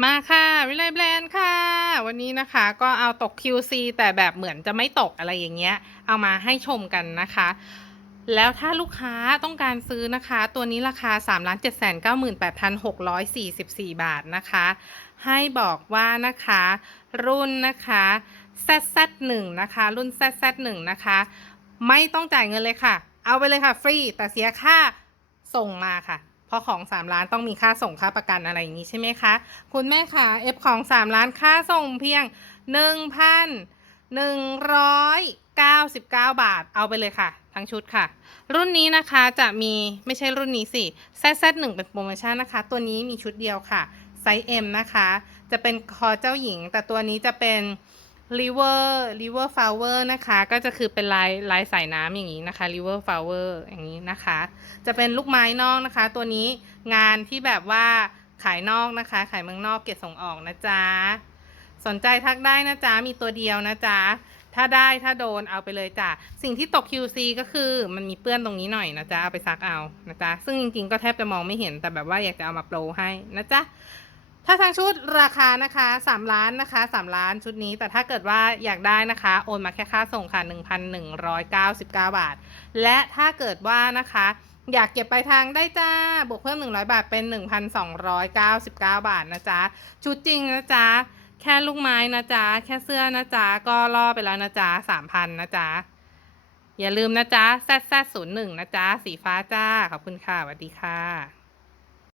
มาค่ะวิไลแบรนด์ค่ะ วันนี้นะคะก็เอาตก QC แต่แบบเหมือนจะไม่ตกอะไรอย่างเงี้ย เอามาให้ชมกันนะคะ แล้วถ้าลูกค้าต้องการซื้อนะคะ ตัวนี้ราคา 3 7 9 8 6 4 4 บาทนะคะ ให้บอกว่านะคะ รุ่นนะคะ ZZ1 นะคะ รุ่น ZZ1 นะคะ ไม่ต้องจ่ายเงินเลยค่ะ เอาไปเลยค่ะฟรีแต่เสียค่าส่งมาค่ะ ราะของ 3 ล้านต้องมีค่าส่งค่าประกันอะไรอย่างนี้ใช่ไหมคะ คุณแม่คะเอฟของ 3 ล้านค่าส่งเพียง 1,199 บาท เอาไปเลยค่ะ ทั้งชุดค่ะ รุ่นนี้นะคะจะมีไม่ใช่รุ่นนี้สิ ZZ1 เป็นโปรโมชั่นนะคะ ตัวนี้มีชุดเดียวค่ะไซส์ M นะคะ จะเป็นคอเจ้าหญิง แต่ตัวนี้จะเป็น river river flower นะคะ ก็จะคือเป็นลายลายสายน้ำอย่างนี้นะคะ river flower อย่างนี้นะคะ จะเป็นลูกไม้นอกนะคะ ตัวนี้งานที่แบบว่าขายนอกนะคะ ขายเมืองนอกเก็บส่งออกนะจ๊ะ สนใจทักได้นะจ๊ะ มีตัวเดียวนะจ๊ะ ถ้าได้ถ้าโดนเอาไปเลยจ้ะ สิ่งที่ตก QC ก็คือมันมีเปื้อนตรงนี้หน่อยนะจ๊ะ เอาไปซักเอานะจ๊ะ ซึ่งจริงๆก็แทบจะมองไม่เห็นแต่แบบว่าอยากจะเอามาโปรให้นะจ๊ะ ถ้าทางชุดราคานะคะ3ล้านนะคะ3ล้านชุดนี้ แต่ถ้าเกิดว่าอยากได้นะคะ โอนมาแค่ค่าส่งค่ะ 1,199 บาท และถ้าเกิดว่านะคะ อยากเก็บไปลายทางได้จ้า บวกเพิ่ม 100 บาทเป็น 1,299 บาทนะจ๊ะ ชุดจริงนะจ๊ะ แค่ลูกไม้นะจ๊ะ แค่เสื้อนะจ๊ะ ก็ล่อไปแล้วนะจ๊ะ3,000นะจ๊ะ อย่าลืมนะจ๊ะ ZZ01 นะจ๊ะ สีฟ้าจ้า ขอบคุณค่ะสวัสดีค่ะ